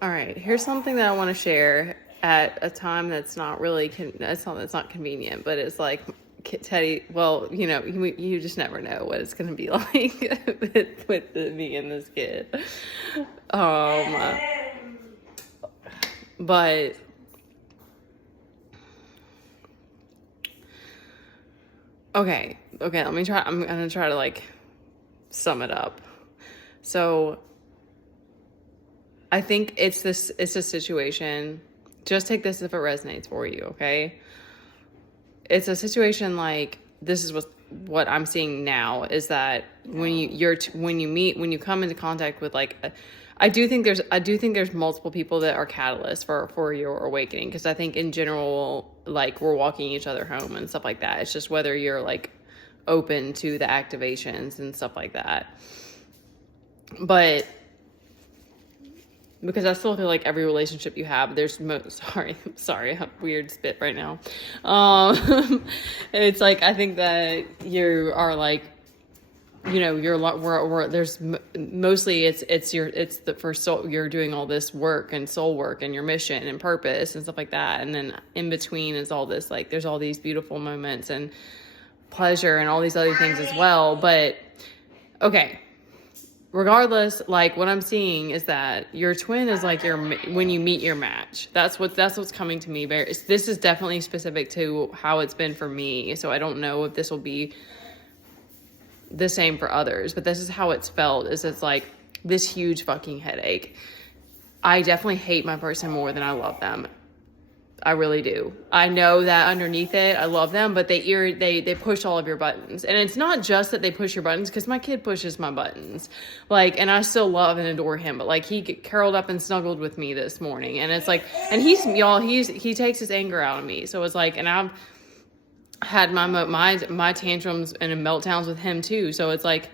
All right, here's something that I want to share at a time that's not really that's not convenient, but it's like Teddy. Well, you just never know what it's going to be like with me and this kid. Um, but okay, let me try. I'm gonna try to like sum it up. So I think it's a situation. Just take this if it resonates for you, okay? It's a situation like this is what I'm seeing now is that when when you come into contact with like I do think there's multiple people that are catalysts for your awakening, because I think in general, like, we're walking each other home and stuff like that. It's just whether you're like open to the activations and stuff like that. But because I still feel like every relationship you have, there's sorry, I have weird spit right now. It's like, I think that you are like, there's mostly it's the for soul, you're doing all this work and soul work and your mission and purpose and stuff like that. And then in between is all this, like, there's all these beautiful moments and pleasure and all these other things as well. But okay. Regardless, like, what I'm seeing is that your twin is like when you meet your match. That's what's coming to me. This is definitely specific to how it's been for me. So I don't know if this will be the same for others, but this is how it's felt. It's like this huge fucking headache. I definitely hate my person more than I love them. I really do. I know that underneath it, I love them, but they push all of your buttons. And it's not just that they push your buttons, because my kid pushes my buttons. Like, and I still love and adore him, but like, he curled up and snuggled with me this morning. And it's like, and he takes his anger out of me. So it's like, and I've had my tantrums and meltdowns with him too. So it's like,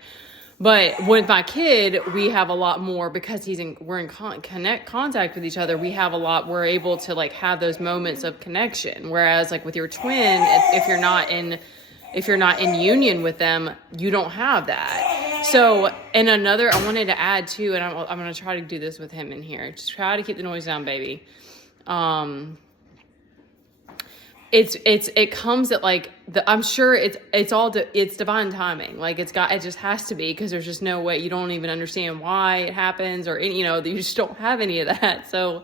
but with my kid, we have a lot more, because we're in contact with each other. We have a lot, we're able to like have those moments of connection. Whereas like with your twin, if you're not in union with them, you don't have that. So, and I wanted to add too, and I'm going to try to do this with him in here. Just try to keep the noise down, baby. It comes at like I'm sure it's divine timing. Like, it just has to be, because there's just no way, you don't even understand why it happens, or you just don't have any of that. So,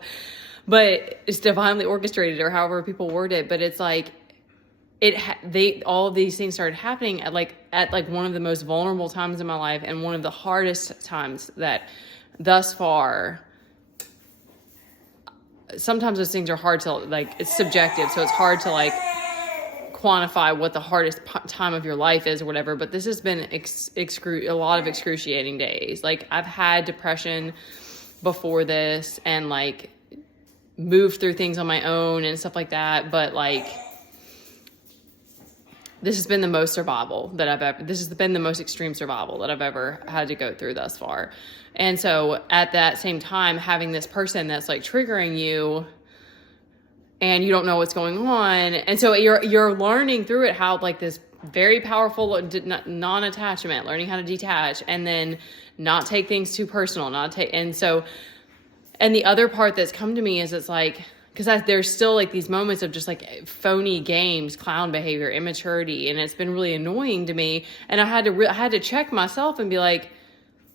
but it's divinely orchestrated, or however people word it. But it's like all of these things started happening at one of the most vulnerable times in my life, and one of the hardest times that thus far. Sometimes those things are hard to, like, it's subjective, so it's hard to like quantify what the hardest time of your life is or whatever. But this has been a lot of excruciating days. Like, I've had depression before this, and like moved through things on my own and stuff like that. But like, this has been the most this has been the most extreme survival that I've ever had to go through thus far. And so at that same time, having this person that's like triggering you, and you don't know what's going on. And so you're learning through it how, like, this very powerful non-attachment, learning how to detach, and then not take things too personal, and the other part that's come to me is, it's like, because there's still like these moments of just like phony games, clown behavior, immaturity, and it's been really annoying to me. And I had to check myself and be like,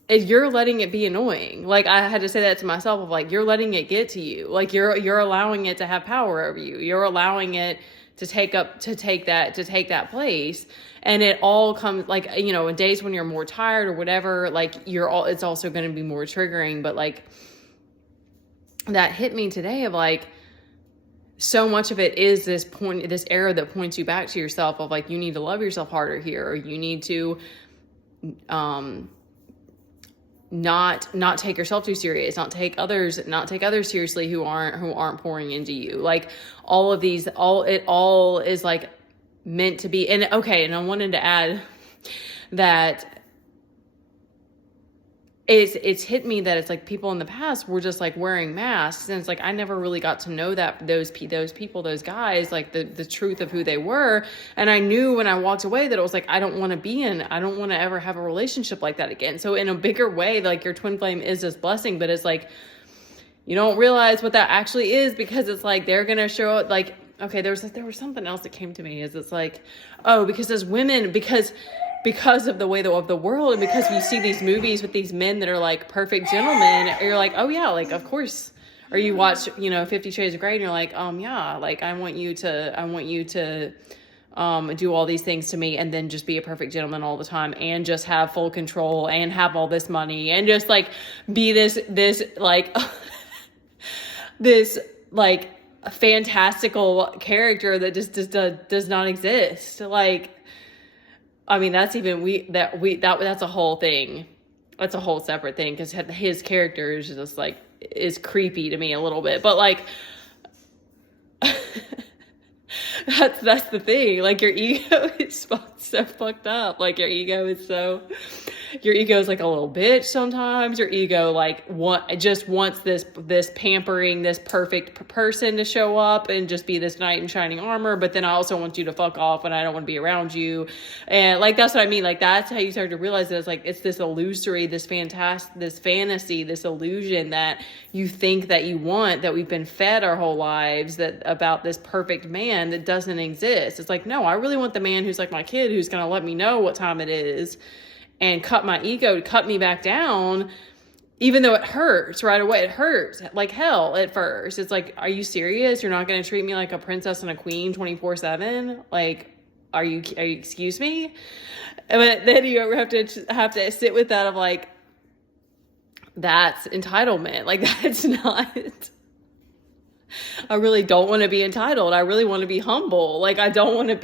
you're letting it be annoying. Like, I had to say that to myself of like, you're letting it get to you. Like, you're allowing it to have power over you. You're allowing it to take that place. And it all comes like, in days when you're more tired or whatever, like it's also going to be more triggering. But like, that hit me today of like, so much of it is this error that points you back to yourself of like, you need to love yourself harder here, or you need to, not take yourself too serious, not take others seriously who aren't pouring into you. Like, all of these, it all is like meant to be. And okay, and I wanted to add that it's hit me that it's like people in the past were just like wearing masks, and it's like I never really got to know those people, those guys, like the truth of who they were. And I knew when I walked away that it was like, I don't want to ever have a relationship like that again. So in a bigger way, like, your twin flame is this blessing, but it's like, You don't realize what that actually is, because it's like they're going to show up like, okay, there was something else that came to me, is it's like, oh, because as women, because of the way of the world, and because we see these movies with these men that are like perfect gentlemen, you're like, oh yeah, like of course. Or you watch, 50 Shades of Grey, and you're like, yeah, like I want you to do all these things to me, and then just be a perfect gentleman all the time, and just have full control, and have all this money, and just like be this like this like fantastical character that just does not exist. Like, I mean, that's a whole thing. That's a whole separate thing, because his character is just like, is creepy to me a little bit, but like that's the thing. Like, your ego is so fucked up. Like, your ego is like a little bitch sometimes. Your ego like just wants this pampering, this perfect person to show up and just be this knight in shining armor, but then I also want you to fuck off and I don't want to be around you. And like, that's what I mean. Like, that's how you start to realize that it's like, it's this illusory, this fantasy, this illusion that you think that you want, that we've been fed our whole lives, that about this perfect man that doesn't exist. It's like, no, I really want the man who's like my kid, who's going to let me know what time it is, and cut my ego, to cut me back down, even though it hurts right away. It hurts like hell at first. It's like, are you serious? You're not going to treat me like a princess and a queen 24/7? Like, are you, excuse me? But then you ever have to sit with that of like, that's entitlement. Like, that's not, I really don't want to be entitled. I really want to be humble. Like, I don't want to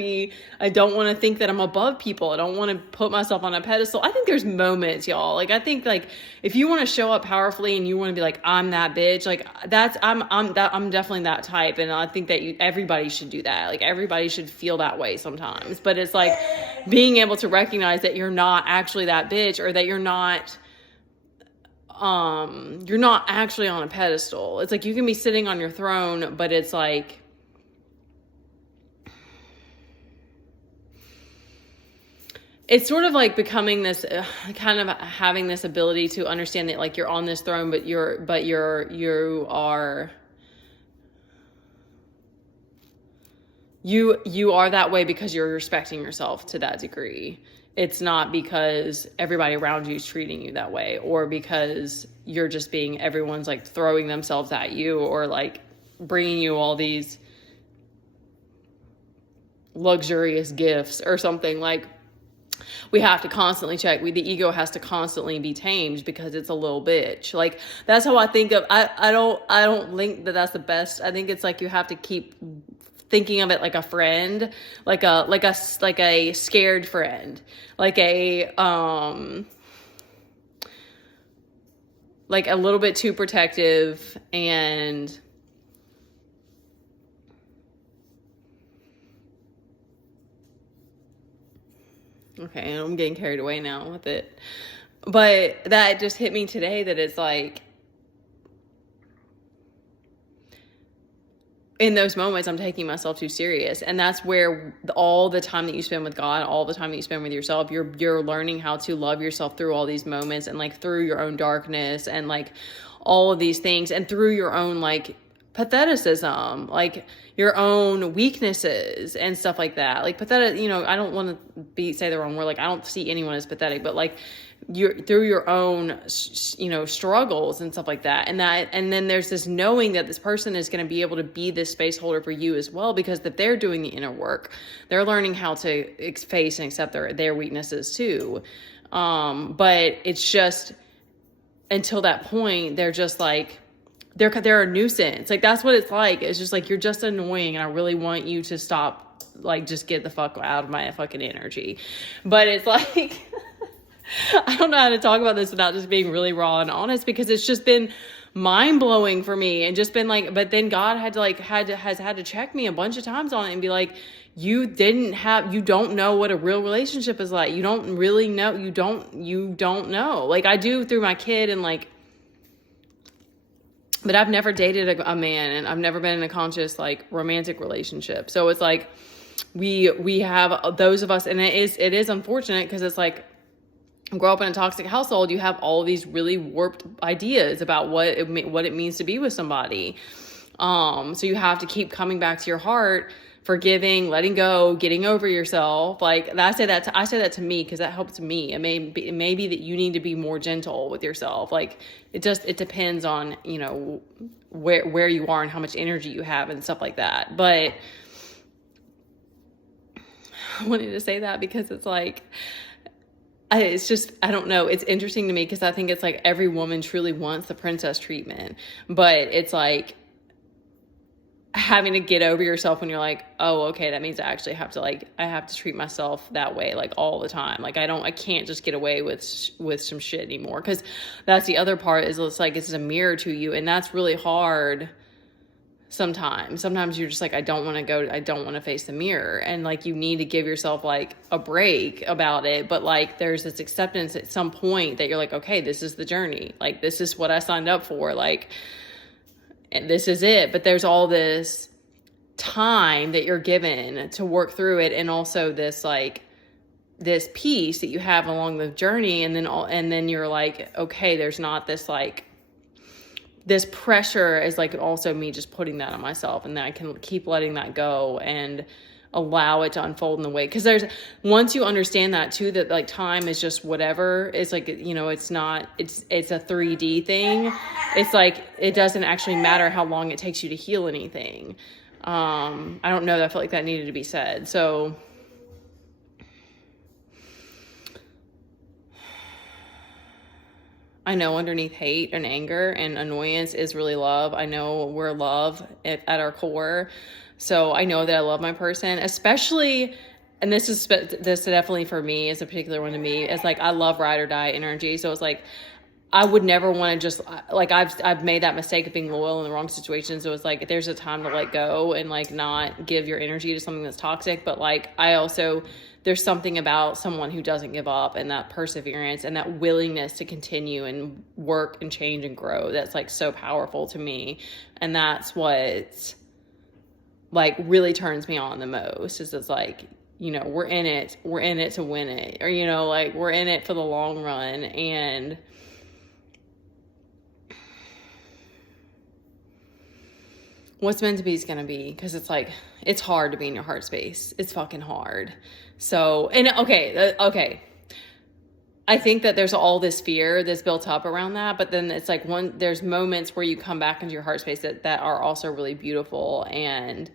think that I'm above people. I don't want to put myself on a pedestal. I think there's moments, y'all. Like, I think like, if you want to show up powerfully and you want to be like, I'm that bitch, like I'm definitely that type. And I think that everybody should do that. Like, everybody should feel that way sometimes, but it's like being able to recognize that you're not actually that bitch, or that you're not actually on a pedestal. It's like, you can be sitting on your throne, but it's like, it's sort of like becoming this kind of having this ability to understand that like, you're on this throne, but you are that way because you're respecting yourself to that degree. It's not because everybody around you is treating you that way, or because you're just everyone's like throwing themselves at you, or like bringing you all these luxurious gifts or something. Like, we have to constantly check. The ego has to constantly be tamed, because it's a little bitch. Like, that's how I think of, I don't think that that's the best. I think it's like, you have to keep thinking of it like a friend, like a scared friend, like a little bit too protective, and okay, I'm getting carried away now with it, but that just hit me today, that it's like, in those moments, I'm taking myself too serious. And that's where all the time that you spend with God, all the time that you spend with yourself, you're learning how to love yourself through all these moments, and like through your own darkness, and like all of these things, and through your own like patheticism, like your own weaknesses and stuff like that. Like, pathetic, I don't want to say the wrong word. Like, I don't see anyone as pathetic, but like, you're through your own, struggles and stuff like that. And then there's this knowing that this person is going to be able to be this space holder for you as well, because if they're doing the inner work, they're learning how to face and accept their weaknesses too. But it's just, until that point, they're just like, they're a nuisance. Like, that's what it's like. It's just like, you're just annoying, and I really want you to stop, like, just get the fuck out of my fucking energy. But it's like, I don't know how to talk about this without just being really raw and honest, because it's just been mind blowing for me, and just been like, but then God has had to check me a bunch of times on it, and be like, you don't know what a real relationship is like. You don't really know. You don't know. Like, I do through my kid, and like, but I've never dated a man, and I've never been in a conscious like romantic relationship. So it's like, we have those of us, and it is unfortunate, because it's like, grow up in a toxic household, you have all these really warped ideas about what it means to be with somebody. So you have to keep coming back to your heart, forgiving, letting go, getting over yourself. Like I say that to me because that helps me. It may be that you need to be more gentle with yourself. Like it depends on, you know, where you are and how much energy you have and stuff like that. But I wanted to say that because it's like, it's just, I don't know. It's interesting to me because I think it's like every woman truly wants the princess treatment, but it's like having to get over yourself when you're like, oh, okay, that means I actually have to I have to treat myself that way, like all the time. Like I can't just get away with some shit anymore. Cause that's the other part is it's like, it's a mirror to you. And that's really hard. Sometimes you're just like, I don't want to face the mirror. And like, you need to give yourself like a break about it. But like, there's this acceptance at some point that you're like, okay, this is the journey. Like, this is what I signed up for. Like, and this is it. But there's all this time that you're given to work through it. And also this, like, this peace that you have along the journey. And then you're like, okay, there's not this like, this pressure is like also me just putting that on myself, and then I can keep letting that go and allow it to unfold in the way. Cause once you understand that too, that like time is just whatever. It's like, you know, it's a 3D thing. It's like, it doesn't actually matter how long it takes you to heal anything. I don't know. I felt like that needed to be said. So I know underneath hate and anger and annoyance is really love. I know we're love at our core. So I know that I love my person, especially, and this definitely for me is a particular one to me. It's like, I love ride or die energy. So it's like, I would never want to just like, I've made that mistake of being loyal in the wrong situation. So it's like, there's a time to let go and like not give your energy to something that's toxic. But like, there's something about someone who doesn't give up and that perseverance and that willingness to continue and work and change and grow. That's like so powerful to me. And that's what like really turns me on the most is it's like, you know, we're in it to win it, or, you know, like we're in it for the long run. And what's meant to be is going to be, because it's like, it's hard to be in your heart space. It's fucking hard. So, and okay. I think that there's all this fear that's built up around that, but then it's like there's moments where you come back into your heart space that are also really beautiful. And,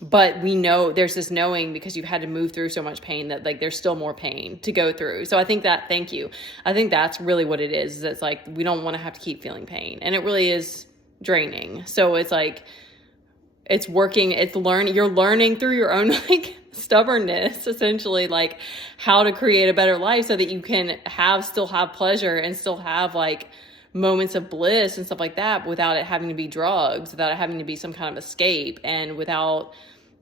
but we know there's this knowing because you've had to move through so much pain that like, there's still more pain to go through. So I think thank you. I think that's really what it is. It's like, we don't want to have to keep feeling pain, and it really is draining. So it's like, it's working, you're learning through your own like stubbornness, essentially, like how to create a better life so that you can still have pleasure and still have like moments of bliss and stuff like that without it having to be drugs, without it having to be some kind of escape, and without,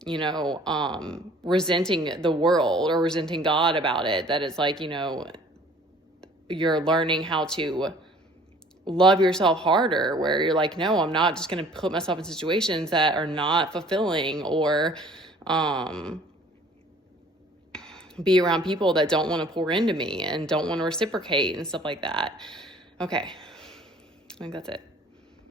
you know, resenting the world or resenting God about it. That it's like, you know, you're learning how to love yourself harder, where you're like, no, I'm not just going to put myself in situations that are not fulfilling, or be around people that don't want to pour into me and don't want to reciprocate and stuff like that. Okay. I think that's it.